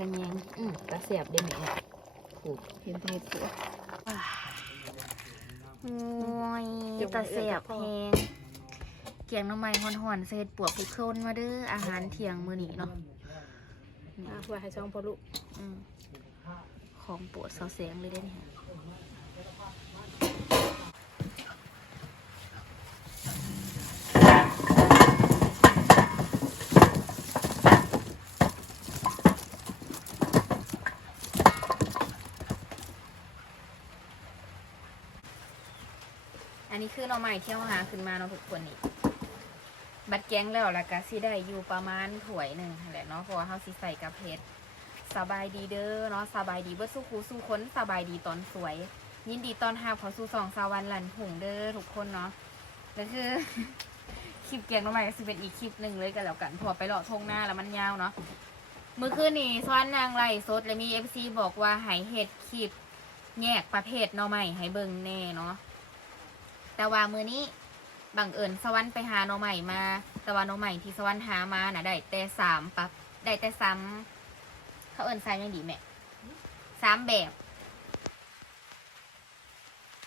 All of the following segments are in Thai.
ขะแยงอืมกระเสียบได้ไหมอะถูกเห็นเห็ดตัวโอ้ยตะเสียบแพงเกียงหน้ำไม้หอนๆเศษปวกพิโคนมาเด้ออาหารเที่ยงมื้อนี้เนาะอะไว้ให้ช่องพอลูกอืมของโปวดเสาแสงเลยได้เนี่ย นนี้คือหน่อไม้ที่เราหาขึ้นมาเนาะทุกคนนี่บัดแกงแล้วแล้วก็สิได้อยู่ประมาณถ้วยหนึ่งแหละเนาะเพราะว่าเฮาสิใส่กับเผ็ดสบายดีเด้อเนาะสบายดีเบิดสู้ครูสู้คนสบายดีตอนสวย ยินดีตอนหาเขาสู่สองสาวันหลันหุงเด้อทุกคนเนาะก็คือ คลิปแกงหน้องใหม่ก็สิเป็นอีกคลิปหนึ่งเลยกันแล้วกันพอไปเลาะทงหน้าแล้วมันยาวเนาะเมื่อคืนนี้ซ้อนนางไล่สดและมีเอฟซีบอกว่าให้เห็ดคลิปแยกประเภทหน่อใหม่ให้เบิ่งแน่เนาะ แต่ว่ามือนี้บังเอิญสวรรค์ไปหาน่อใหม่มา แต่ว่าหน่อใหม่ที่สวรรค์หามาน่ะได้แต่สามปับได้แต่ซ้ำเขาเอิญซ้ำยังดีแม่สามแบบ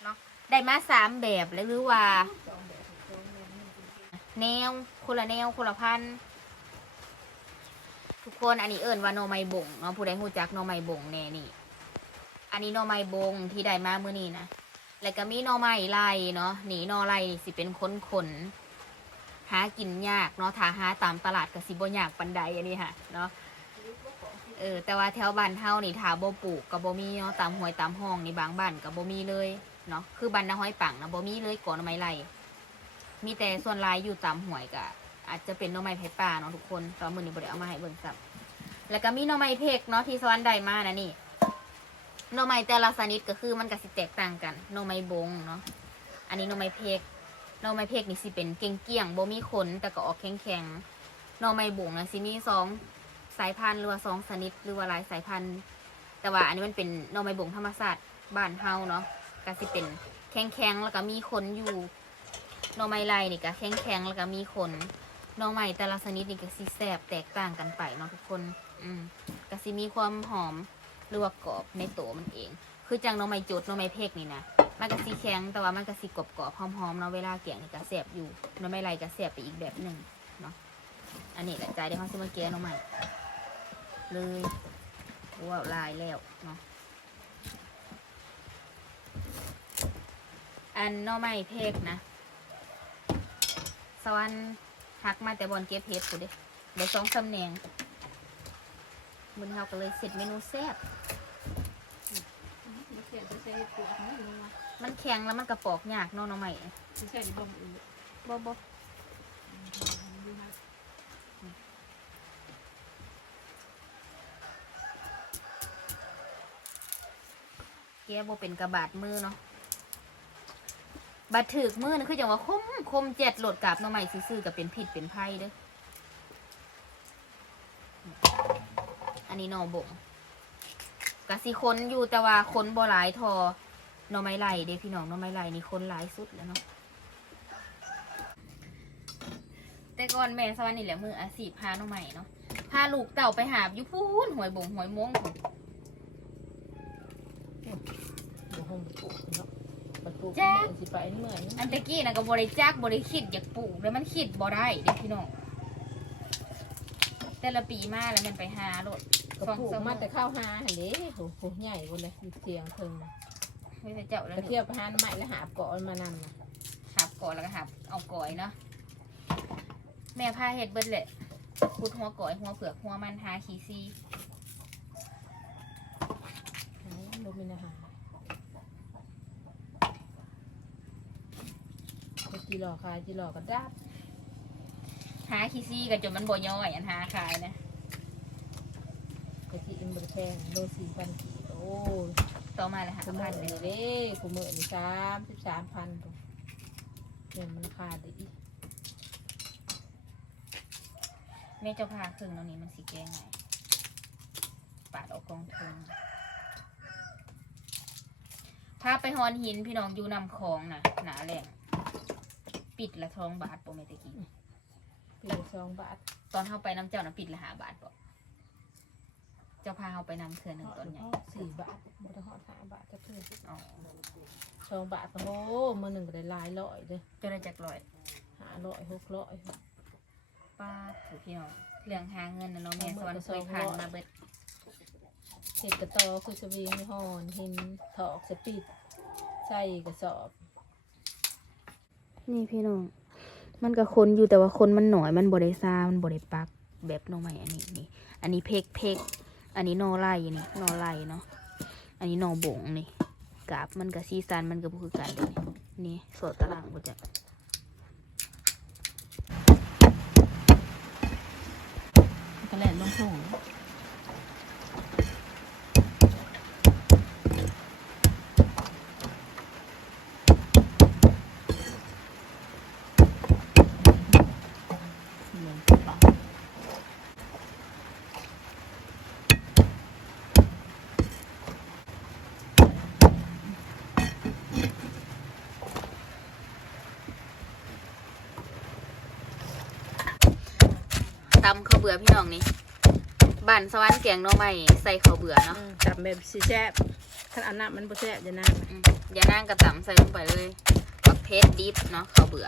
เนาะได้มาสามแบบแล้วหรือว่า แนวคนละแนวคนละพันทุกคนอันนี้เอิญว่าหน่อไม้บงเนาะผู้ใดหูจักหน่อไม้บงแน่นี่ อันนี้หน่อไม้บงที่ได้มาเมื้อนี้นะ แล้วก็มีนอไม้ไล่เนาะหนีนอไล่สิเป็นคนขนหากินยากเนาะถ้าหาตามตลาดก็สิบ่ยากปันใดอันนี้ค่ะเนาะเออแต่ว่าแถวบ้านเฮานี่ถ้าบ่ปลูกก็บ่มีเนาะตามห้วยตามห้องนี่บางบ้านก็บ่มีเลยเนาะคือบ้านนาห้อยปังนะบ่มีเลยก่อนไม้ไล่มีแต่ส่วนลายอยู่ตามห้วยก็อาจจะเป็นนอไม้ไผ่ป่าเนาะทุกคนตอนมื้อนี้บ่ได้เอามาให้เบิ่งซ้ำแล้วก็มีนอไม้เพกเนาะที่สวรรค์ได้มานะนี่ หน่อไม้แต่ละชนิดก็คือมันก็สิแตกต่างกันหน่อไม้บงเนาะอันนี้หน่อไม้เพกหน่อไม้เพกนี่สิเป็นเกลี้ยงๆบ่มีขนแต่ก็ออกแข็งๆหน่อไม้บงนะสิมีสองสายพันธุ์หรือว่าสองชนิดหรือว่าหลายสายพันธุ์ แต่ว่าอันนี้มันเป็นหน่อไม้บงธรรมชาติบ้านเฮาเนาะก็สิเป็นแข็งๆแล้วก็มีขนอยู่หน่อไม้ลายนี่ก็แข็งๆแล้วก็มีขนหน่อไม้แต่ละชนิดนี่ก็สิแซ่บแตกต่างกันไปเนาะทุกคน อืมก็สิมีความหอม รือว่ากรอบในตัวมันเอง คือจังน้องไม้จุดน้องไม้เพกนี่นะมันก็สีแข็งแต่ว่ามันก็สีกรอบกรอบหอมๆเนาะเวลาเกี่ยงนี่ก็แสบอยู่น้องไม้ไรก็แสบไปอีกแบบหนึ่งเนาะอันนี้แหละใจได้ห้องซิมาเกียน้องไม้เลยว่าลายแล้วเนาะอันน้องไม้เพกนะสวรรค์หักมาแต่บอลเก็บเพชรกูเด้เดี๋ยวสองสำเนียงมันเราก็เลยเสร็จเมนูแซ่บ เขียนจะใช้เห็ดปวกนี่ลงมามันแข็งแล้วมันกระปอกยากเนาะน้องใหม่จะใช้ในบ่มอื่นบ่บ่ดูนะแกบ่เป็นกระบาดมือเนาะบาดถึกมือนี่คือจังว่าคมคมเจ็ดโหลดกาบน้องใหม่ซื่อๆกับเป็นผิดเป็นไพ่เด้ออันนี้หนอบง กะสิคนอยู่แต่ว่าคนบ่หลายทอหน่อไม้ไหลเด้พี่น้องหน่อไม้ไหลนี่คนหลายสุดแล้วเนาะแต่ก่อนแม่สวรรค์นี่แหละมืออาชีพพาหน่อไม้เนาะพาลูกเต่าไปหาบอยู่พูนหวยบงหวยมงพุ่นบ่ห้องปลูกเนาะปลูกจ้าสิไปเมื่อยอันตะกี้นะก็บริจักบริคิดอยากปลูกแล้วมันคิดบ่ได้เด็กพี่น้องแต่ละปีมาแล้วมันไปหาโลด ก็ปลูกมาแต่ข้าวหาหั่นเด้โหโหใหญ่บ่เลยเสียงเพิ่งไม่ใช่เจ้าแล้วกระเทียบไปหาไม้แล้วหาบเกาะมานำน่ะหับก่อนแล้วก็หับเอาก่อยเนาะแม่พาเห็ดเบิดแหละขุดหัวก่อยหัวเผือกหัวมันหาขี้ซีบ่มีอาหารไปจีหลอคายจีหลอก็ดับหาขี้ซีกันจนมันบ่ย่อยอันหาขายนะ กะทิอินบ่แพงโล4,000กิโลต่อมาเลยหากูพัมื้อนเลนี่ยเด้กูมือนี่33,000ตัวเงินมันขาดอีกแม่เจ้าพาครึ่งแล้วนี้มันสีแกงไงปาดออกกองทุนพาไปฮอนหินพี่น้องอยู่นำคลองนะหนาแหลงปิดละท้องบาทปโมเตกี้ ปีละ2บาทตอนเข้าไปน้ำเจ้านะปิดละหาบาทป เจ้าพาเอาไปนำเถื่อหนึ่งต้นใหญ่สี่บาทบ่ได้ฮอดห้าบาทจะเทื่ออ๋อสองบาทก็โอ้มื้อหนึงก็ได้หลายร้อยเด้อเจ้าได้จากร้อยห้าร้อยหกร้อยป้าถูกพี่น้องเรื่องหาเงินนะเนาะแม่สวรรค์เคยผ่านมาเบิดเห็ดกระตอคือสวิงหอนหินถอกสปีดใส่กระสอบ นี่พี่น้องมันก็คนอยู่แต่ว่าคนมันหน่อยมันบริซามันบริปักแบบหนอใหม่อันนี้นี่ อันนี้เพกเพก อันนี้นอไล่นี่นอไล่เนาะ อันนี้นอบงนี่กาบมันกับซีซันมันก็บ่คือกันเลยนี่สดตารางกูจะกก็แล่นลงถุง เหมือนปะตำข้าวเบื่ อพี่น้องนี่บ้านสวรรค์แกงหน่อไม้ใส่ข้าวเบื่อเนาะจับแบบสีแซ่บถ้าอันนั้นมันบ่แซ่บจะนะอืมอย่านั่งกระตำใส่ลงไปเลยปักเพชรดิฟเนาะข้าวเบื่อ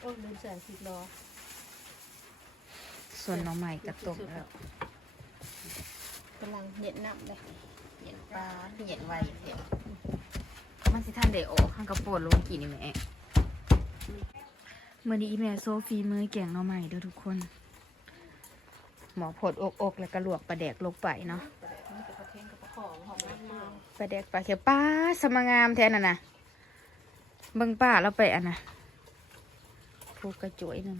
โอ้ยลืมใส่พริกรอส่วนหน้องใหม่กระตกแล้วกำลังเย็นน้ำเลยเห็นปลาเห็นไวเห็น มันสิท่านเดโอข้างกระโปดลงกี่นี่แม่เมื่อนี้อีแม่โซฟีมือแก่งหน้องใหม่เด้อทุกคน หมอผดอกอกแล้วก็ลวกปลาแดกลงไปเนาะปลาแดกปลาเขียวป้าสมงามแท้น่ะนะเบิ่งป้าแล้วไปอันน่ะผูกกระจุยหนึ่ง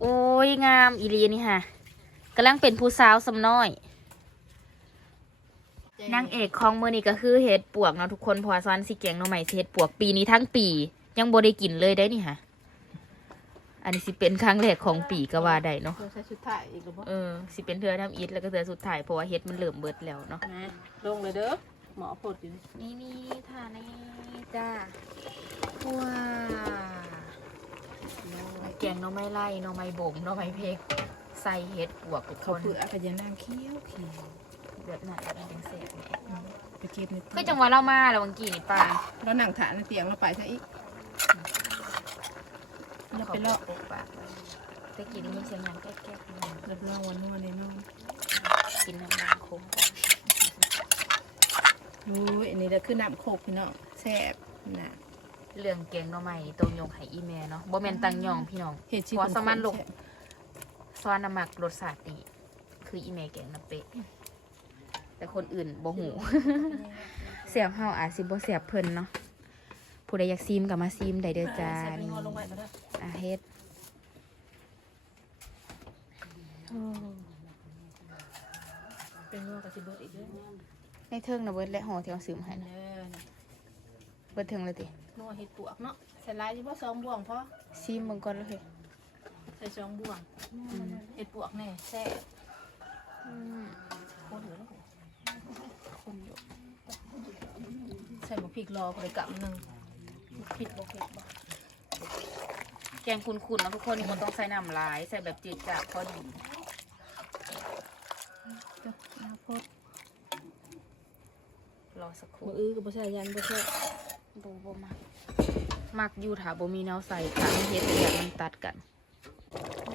โอ้ยงามอีลีนี่ค่ะกำลังเป็นผู้สาวสำน้อย นางเอกของมือนี่ก็คือเห็ดปวกเนาะทุกคนเพอซ้อนสิแกงหน้องใหม่สิเห็ดปวกปีนี้ทั้งปี ยังบ่ได้กินเลยได้นี่ค่ะอันนี้สิเป็นครั้งแรกของปีก็ว่าได้เนาะเพื่อใช้ชุดถ่ายอีกหรือเปล่าเออสิเป็นเทือทำอิฐแล้วก็เทือสุดท้ายเพราะว่าเห็ดมันเริ่มเบิดแล้วเนาะนะลงเลยเด้อหมอผดอยู่นี่นี่ท่านี่จ้าว้าแกงหน้องไม้ไล่หน้องไม้บ่มหน้องไม้เพกใส่เห็ดปวกทุกคเขานเปลือกกระยานางเคี้ยวเคี้ยว แบบไหนมันเป็นเศษแหม่ไปเก็บในคือจังหวะเรามาแล้ววังกี้นี่ป้าแล้วนั่งถานในเตียงมาไปซะอีกแล้วไปเลาะขอบคุณปากตะกี้ได้ยินเสียงหยังแก๊กๆอยู่รับรองวันนู้นในน้องกินน้ำมันคงโอ้ยอันนี้ก็คือน้ำโคกพี่น้องแซ่บนะเรื่องแกงหน่อไม้ตรงยงให้อีแม่เนาะบ่แม่นตังยองพี่น้องเห็ดชีพอสมันลงแซ่บซอสน้ำหมักรสชาติดีคืออีแม่แกงน้ำเป๊ะ แต่คนอื่นบ่หูเสียบเฮาอาจสิบ่เสียบเพิ่นเนาะผู้ใดอยากซีมก็มาซีมได้เด้อจ้าใส่ไปนี่งอลงไปก็ได้อาเฮ็ดโอ้เป็นงอกับสิเบิดอีกเด้อในเทิงนะเบิดและห่อที่เอาซื้อมาให้นะเด้อนะเบิดเทิงเลยตินัวเห็ดปวกเนาะใส่ลายเฉพาะสองบ่วงพอซีมเบิ่งก่อนเลยใส่สองบ่วงอืมเห็ดปวกแน่แซ่บ อืม คนเหลือแล้ว คนอยู่ ใส่หมูพริกรอไปกับหนึ่งผิดบ่ผิดบ่แกงคุณๆเนาะทุกคนมันต้องใส่น้ำลาย ใส่แบบจืดจาดพอดีเด้อน้ำพดรอสักคมืรู่ออื้อกับบ่ใส่ยันบ่แซ่บบ่บ่มักมักอยู่ถาบ่มีแนวใส่ค่ะมันเฮ็ดให้แบบมันตัดกัน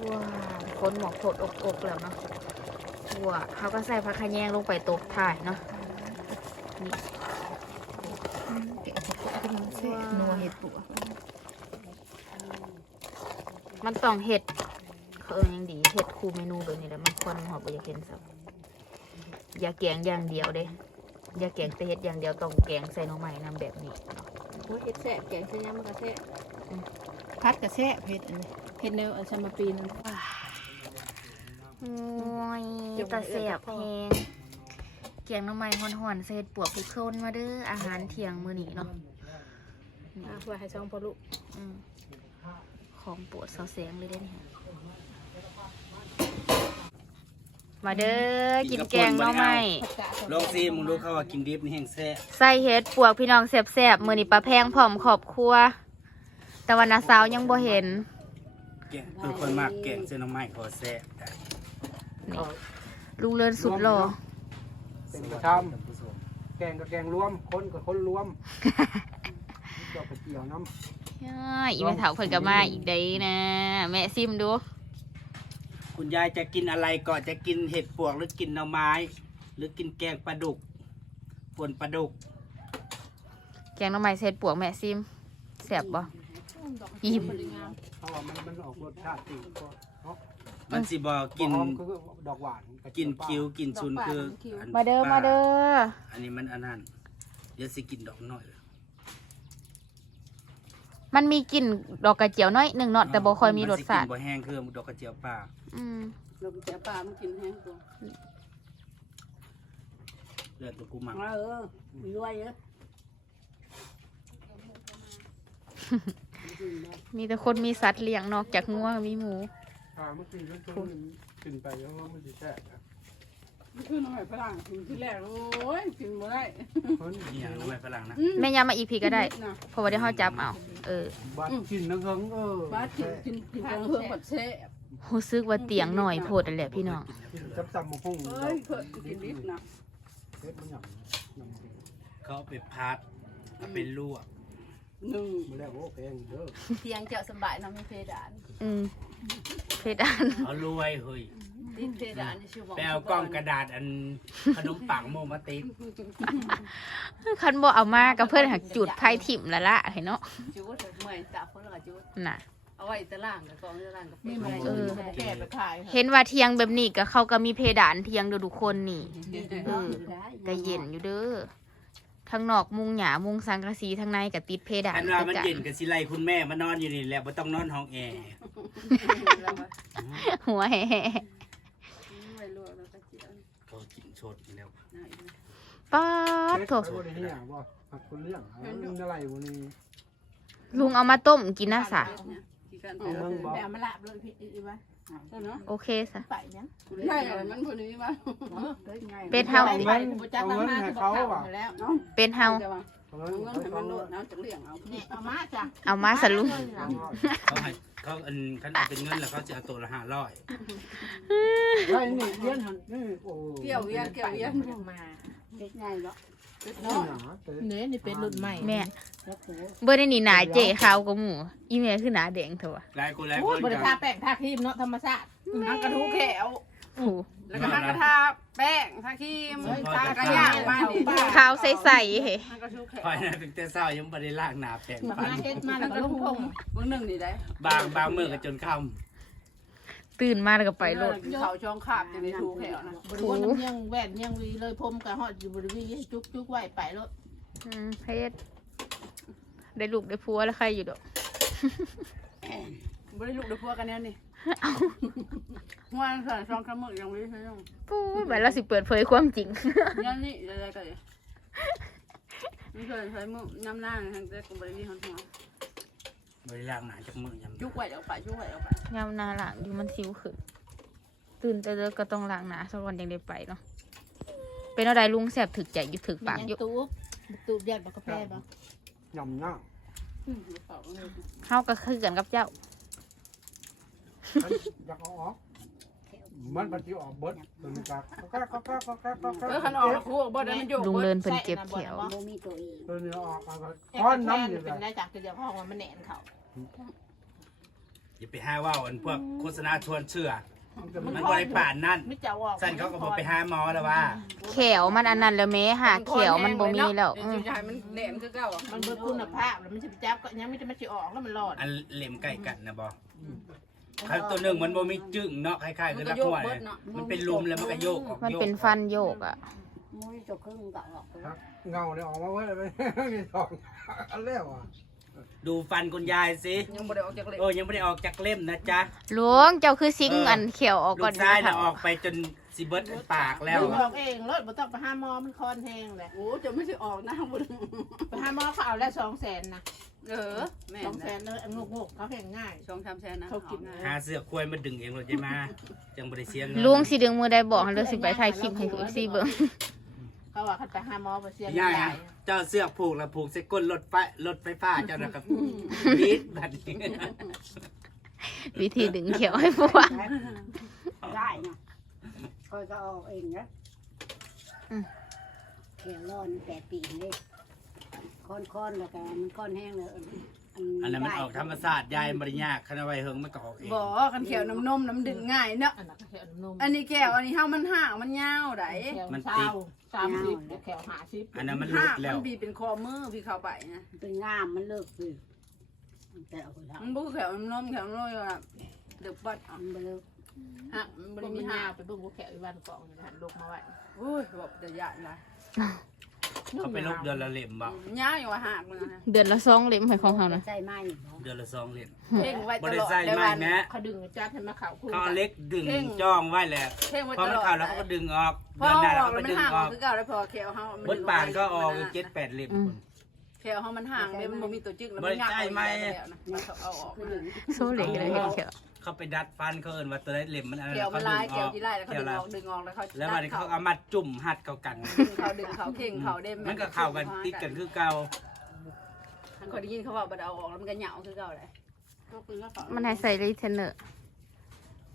ว้าวคนหมอกโคตรอกๆแล้วเนาะว้าเขาก็ใส่ผักขะแยงลงไปตบถ่ายเนาะนี่ เก็บเห็ดปวกขึ้นมาแซ่บนัวเห็ดปวกมันต้องเห็ดเขาเอิ้นหยังดีเห็ดคูเมนูแบบนี้แหละมันคนหอบบ่อยากเห็นสับอย่าแกงอย่างเดียวเด้อย่าแกงแต่เห็ดอย่างเดียวต้องแกงใส่หน่อไม้นํแบบนี้เนาะโอ้ยเห็ดแซ่บแกงใส่ยำมันก็แซ่บพัดก็แซ่บเห็ดอันนี้เห็ดแนวอันชามาปีนั่น โอ้ยตาเสียบแพง แกงหน้ำไม้ห่อนๆใส่เห็ดปวกพริกข้นมาเด้ออาหารเที่ยงมื้อนี้เนาะอะไว้ให้ช่องพอลูกอืมของโปวดเสาแสงเลยเด้เนี่ยมาเด้อกินแกงหน้ำไม้ผักกาดลองซีมึงรู้เขาว่ากินดิบนี่แห้งแซ่บใส่เห็ดปวกพี่น้องแซ่บๆมื้อนี้ปลาแพงพร้อมครอบครัว แต่ว่านาสาวยังบ่เห็นแกงคือคนมากแกงเส้นน้ำไม้ขอแซ่บได้นี่ลุงเลินสุดหล่อ เป็นกระทำแกงกับแกงรวมคนกับคนรวมเจ้าไปเกี่ยวน้ำอ้ายอีแม่เฒ่าเพิ่นก็มาอีกได้นะ แม่ซิมดู คุณยายจะกินอะไรก่อนจะกินเห็ดปวกหรือกินหน่อไม้ หรือกินแกงปลาดุกป่นปลาดุก แกงหน้ำไม้เสร็จปวกแม่ซิมแซ่บบ่อิ่มเพราะว่ามันมันออกรสชาติดีก็เนาะ มันสิบอกกินหอมคือดอกหวานระกินเจียวคิ้วกินซุนคืออันมาเด้อมาเด้ออันนี้มันอันนั้นเดี๋ยวสิกินดอกน้อย มันมีกลิ่นดอกกระเจียวน้อยหนึ่งเนาะแต่บ่ค่อยมีรสชาตินสิกินบ่แห้งคือดอกกระเจียวป่าอืมลมเสียปลามันกินแห้งตัวเลือดตัวกูมังเออมีรวยเยอะมีแต่คนมีสัตว์เลี้ยงนอกจากงัวมีหมู อ่าเมื่อกี้มันคือกินไปแล้วมันจะแซ่บนะมันคือน้อยฝรั่งกินที่แรกโอ้ยกินบ่ได้เพิ่นนี่อย่างน้ำไม้ฝรั่งนะ แม่ยามาอีกพีก็ได้ นะเพราะว่าได้เฮาจับเอาเออบัดกินนังเฮิงเออบ้ากินกินกินทางเพิ่มปัดเช่รู้สึกว่าเตียงหน่อยโพดนั่นแหละพี่น้องกินจับจำมะฮุ่งเฮ้ยเพิ่นกินนิดนะเฮ็ดมันหยำหยำเขาเอาไปพัดเอาไปลวก หนึ่งมาแล้วโอ้แพงเด้อเตียงเจ้าสบายนะมีเพดานอืมเพดานเอารวยเฮ้ยติดเพดานชื่อบอกไปเอากล้องกระดาษอันขนมปังโมมาติดคันบ่เอามากับเพื่อนหักจุดไพ่ถิ่มแล้วละเห็นเนาะจุดเมื่อยจับคนละจุดน่ะเอาไว้ตะล่างกับกองตะล่างกับนี่มันเออแก่ไปขายเห็นว่าเทียงแบบนี้ก็เขาก็มีเพดานเทียงเด้อทุกคนนี่เออก็เย็นอยู่เด้อ ทั้งนอกมุงหยามุงสังกะสีทั้งในก็ติดเพดานอันว่ามันคือกัเย็นกับสิไลคุณแม่มานอนอยู่นี่แหละบ่ต้องนอนห้องแอร์หัวแห่ไม่รู้แล้วก็เจียวเขากินชดอยู่แล้วป๊าดเฮ็ดโถไปบ่ได้เหี้ยบ่ผักคนเลี้ยงเอามันอะไรบ่นี่ลุงเอามาต้มกินนะสะกี่กันเอาเบิ่งบ่แต่เอามาละเลยพี่อีวะเนาะ โอเคสะไปยังใช่มันคนนี้มาเป็ดเฮาเอาเงินเอาเงินให้เขาว่ะแล้วเนาะเป็นเฮา เอาเอาเงินเงินให้ให้มันเขาโลดเอาจังเลี้ยงเอานี่เอามาจ้ะ เอามาสะลุงเขาให้ เขาอันคันเอาเป็นเงินแล้วเขาจะเอาตัวละห้าร้อยได้นี่เลี้ยนหันนี่โอ้เกี่ยวเวียนเกี่ยวเวียนมาเด็กง่ายเนาะเนาะเนาะเนื้อนี่เป็นรุ่นใหม่แม่เบอร์ได้นี่หนาเจ๋ขาวกว่าหมูอีแม่คือหนาแดงเถอะวะหลายคนหลายคโอ้ยนบริก็ทาแป้งทาครีมเนาะธรรมชาติทั้งกระทู้แขวโอ้โห แล้วก็ทั้งกระทาแป้งทาครีมทากระย่างมานี่ขาวใสๆเฮ้ทั้งกระทู้แขวคอยนะตั้งแต่เช้ายังบ่ได้ล้างหน้าแปรงมาฟันเฮ็ดมาแล้วก็ลุงพงเบิ่งหนึ่งนี่ได้บางบางมื้อก็จนค่ตื่นมาแล้วก็ไปรถเขาช่องขาบจะได้ทูแขวนะบริวารน้ำยังแหวนยังวีเลยพรมกับฮอดอยู่บริวีจุกจุกไหวไปรถอืมเพชรได้ลูกได้ผัวแล้วใครอยู่ดอกบ่ได้ลูกได้พัวกันแน่นี่ หัวสั่นช่องคำมึกยังไม่ใช่ยังปู๊ดแบบเราสิเปิดเผยความจริง ยันนี่อะไรกันเลยไม่เคยใช้มือน้ำหน้าทั้งแต่กูบ่ได้มีหันหัวำบ่ได้ล้างหน้าจักมื้อยามจุกไหวออกไปจุกไหวออกไปยามหนาหลังอยู่มันสิวขึ้นตื่นแต่เด็กก็ต้องล้างหนาสักวันยังได้ไปเนาะเป็นอะไรลุงแสบถึกใจอยู่ถึกมีปากยัอยู่งตูบตูบยัดบักกาแฟบ่ยำหน้าเฮาก็คือกันกับเจ้า อยากเอาออก มันปฏิออกเบิดตัวนี้ครับก็ก็ก็ก็ก็ก็เออขันออกคู่บ่ได้มันโยกลุงเลินเพิ่นเจ็บแขวตัวนี้ออกเอาก็แค่ก้อนน้ำน้ำอยู่เป็นเลยได้จากตัวเดียวพ่อมันแหนนเขาอย่าไปหาว่าอันพวกโฆษณาชวนเชื่อ มันจะมันมันบ่ได้ป่านนั่นไม่เจ้าออกสั่นเขาก็บอกไปหาหมอแล้วว่าแขวมันอันนั้นแล้วแม่หาแขวมันบ่มีแล้วเดี๋อืยวมจะให้มันแหลมคือเก่าอะมันเบิดคุณภาพแล้วมันจะไปจับก็ยังไม่จะมาสิออกแล้วมันรอดอันเหล่มไก่กัดนะบอ คันตัวหนึ่งมันบ่มีจึ้งเนาะคล้ายๆคือละหัวเลยมันเป็นลุมแล้วมันก็โยกออกมันโยกเป็นฟันโยกอะมุ้ยตัวครึ่งเก่าหรอกเงาเนี่ยออกมาเว้ยไปนี่สองอันแล้วอะดูฟันคุณยายสิยังบ่ได้ออกจากเหล็กโอ้ยังไม่ได้ออกจากเล่มนะจ๊ะหลวงเจ้าคือซิงอันเขียวออกลูก่อนกชายน่ะเถออกไปจนสิเบิดปากแล้วออกเองรถบ่ต้องไปหาหมอมันคอนแห้งแหละโอ้จะไม่ใช่ออกนะบ่ได้ไปหาหมอเขาเอาแล้วสองแสนนะ เออแม่สองแสนะนเลยงกงกเขาแข่งง่ายช่องทำแซนนะเขากินหาเสือกควยมาดึงเองเลยใช่ไหมจังบริเสียเงินลุงสิดึงมือได้บอกให้เลยสิไปถ่ายคลิปให้ FC เบิ่งเขาเขาว่าเขาไปหาหมอไปเสียงย่ายใหญ่ฮะเจ้าเสื้อผูกแล้วผูกใส่ก้นรถไฟรถไฟฟ้าเจ้านะครับบีดแบบนี้วิธีดึงเขียวให้พวก ได้นะคอยก็เอาเองนะอืม เขียวร้อนแปดปีเลย ค้อนๆแล้วก็มันก้อนแห้งเลยอันนั้นมันออกธรรมศาสตร์ยายบริยากคณะไวเฮิงมันก็ออกเองบ่กันเขียวน้ำนมน้ำดึงง่ายเนาะอันนั้นก็แค่นมอันนี้แก้วอันนี้เฮามันห่างมันยาวไดแขวเศร้าสามสิบแขวห้าสิบอันนั้นมันหลุห่าดงแล้วมันบีเป็นคอมือพี่เข้าไปนะเป็นงามมันเลิกคือแต่เอาไปทมันบ่คือแขวน้ำนมแขวน้ำนมอะเดือบบัดำมันเลิกฮะมันบริมีห้าไปเบิ่งว่าแขวอีวันกองหันลกมาไว้โอ้ยบอกจะยะละ เขาไปลบเดือนละเล่มบ่ยาวอยู่ว่าห่างมันนะเดือนละสองเล่มให้ของเขานะใช่ไหมเดือนละสองเล่มเพ่งไว้บตริลอดใส่ได้ไม่วันแม้เขาดึงจัดให้มาข่าวคู่เขาเอาเล็กดึงเพ่งจ้องไว้แหละเพ่งไว้พอตมันลอดเข้าแล้วเขาก็ดึงออกพอเดือนหน้าอเราอกก็แล้วไปมันดึงห่างออกคือเก่าแล้วพอแขวเฮามันบดป่านก็ออกเจ็ดแปดเล่มคุณแขวเฮามันห่างเลยมันบ่มีตัวจึกแล้วบ่มันได้งับใช่ไหมแล้วนะมันเอาออกคือมาถึงโซ่เหล็กเลยเขียว เขาไปดัดฟันเขาเอินว่าตัวได้เล่มมันอะไรแขวมันลายแขเขาวดึที่งไล่อแล้วอกเขาดึงออกดึงออกแล้วเขาแล้ววันนี้เขาเอามาจุ่มหัดเข้ากัน ดึงเขาดึงเขาเข่งเขาเด้มันก็เข้ากันติดกันคือเก่ามันคนได้ยินเขาว่าบัดเอาออกแล้วมันก็เหงาคือเก่าเลยๆมันให้ใส่รีเทนเนอร์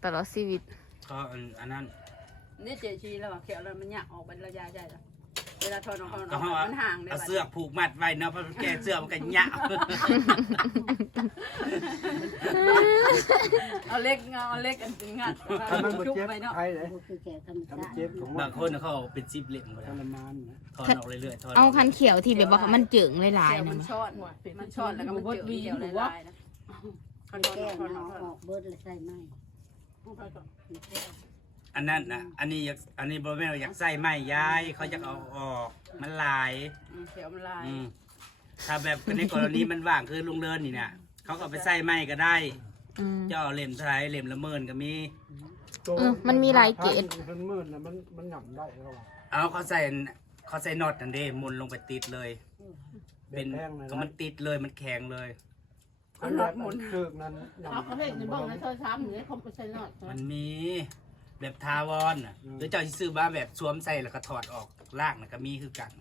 ตลอดชีวิตก็อันนั้น นี่เจชีแล้วว่าแขวแล้วมันเหงาออกเป็นระยะใหญ่แล้ว เวลาทอนออกเขาก็เขาออกเอามันห่างเลยเอาบัดเสื้อผูกมัดไว้เนาะเพราะแกเสื้อมันก็ยะเอาเล็กเอาเล็กอันจึงงัดถ้ามันบ่ชุบเจ็บไปเนาะ ใครเลยคือแก่ธรรมถ้ามันชาติเจ็บของบางคนเขาเอาเป็นซิปเล่มหมดทแล้วรมานนะถอนออกเรื่อยๆถอนเอาคันเขียวที่แบบว่ามันเจิงหลายแขวๆมันะนช้อนมันช้อนแล้วก็มันเจอเดียวเลยลายนะเขามันทอนแก้ออกทอนอเนาะอกออกเบิดเลยใช่ไหม อันนั้นนะอันนี้อยากอันนี้บริเวณอยากใส่ไม้ย้ายเขาจะเอาออกมันหลายแขวมันลายอืมถ้าแบบในกรณีมันว่างคือลุงเดินนี่เนี่ยเขาก็เอาไปใส่ไม้ก็ได้อืมเจ้าเล่มเท่าไหรเล่มละหมื่นก็มีเออมันมีหลายเกรด มันมืดแล้วมันมันหย่ำได้แล้วอะเอาเขาใส่เขาใส่น็อตนั่นเด้หมุนลงไปติดเลย เป็นแป้งเลยก็มันติดเลยมันแข็งเลยอันนั้นมันเชือกนั้นหย่ำเขาเขาเล่นในบ้องในซอยสามหรือเขาไปใส่นอดมันมี แบบทาวอนน่ะหรือเจ้าที่ซื้อมาแบบสวมใส่แล้วก็ถอดออกล่างน่ะก็มีคือกัน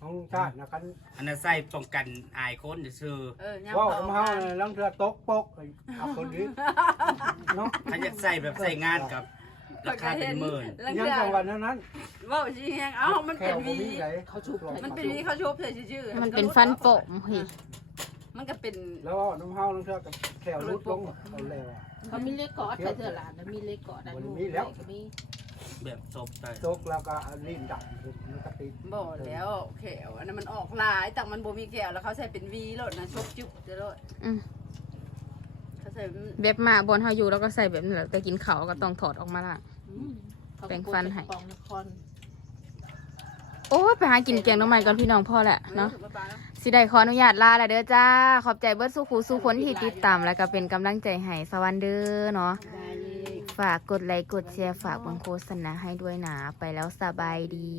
ของชาตินะกันอันนั้นใส่ป้องกันอายคนซื่อเออว่าผมเฮาเนี่ยลังเทือตกปกเอาคนนี้เนาะถ้าอยากใส่แบบใส่งานกับราคาเป็นหมื่นลังยังเดือจังหวัดนั้นนั้นว่าชี้แหงเอ้ามันแค่เป็นบ่วีมีไหนเขาชุบมันเป็นวีเขาชบใส่ชื่อมันเป็นฟันโป่งเฮ้ยมันก็เป็นแล้วน้ำเฮาลังเทือกับแขวลุดลงเอาแล้วอะ เขามีเล็กกอดใส่เสื้อหลานมีเล็กกอดได้ก็มีแบบซบใส่ตกแล้วก็เอาลิ้นดับมันก็ติดบ่แล้วแขวอันนั้นมันออกลายแต่มันบ่มีแขวแล้วเขาใส่เป็นวีโลดนะชบจุ๊บจะโลดอืม เขาใส่แบบมาบนเฮาอยู่แล้วก็ใส่แบบนี้แหละแต่กินเขาวก็ต้องถอดออกมาละปองนครโอ้ยไปหากินแกงหน้ำใหม่ก่อนพี่น้องพ่อแหละเนาะถึงมาปลาแล้ว สิได้ขออนุญาตลาและเด้อจ้า ขอบใจเบิร์ดสุขูสุคนที่ติดตามแล้วก็เป็นกำลังใจให้สวัสดีเด้อเนาะฝากกดไลค์กดแชร์ฝากบังโฆษณาให้ด้วยนะไปแล้วสบายดี